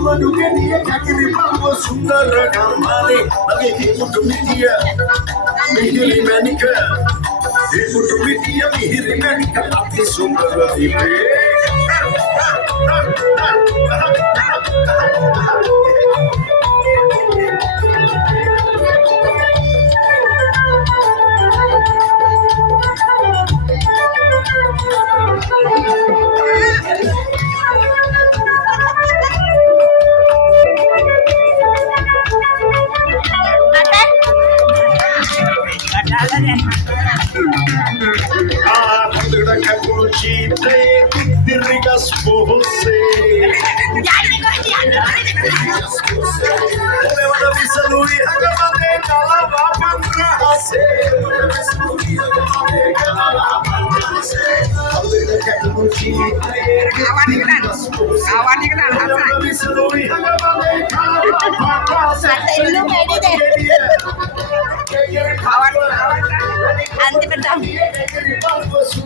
ढूंढे दिए चाकरी पाओ सुंदर गामाले लगे कि मुझे मिटिया मिहिरी मैनिका ये मुझे मिटिया मिहिरी मैनिका अपनी सुंदर दीपे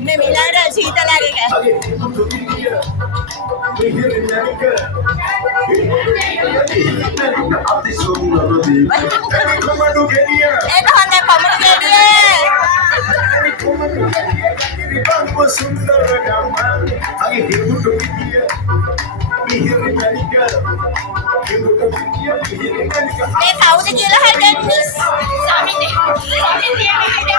मैं मिला रहा सीता लगेगा tahu dia gila harga nis. Sami dia. Sami dia harga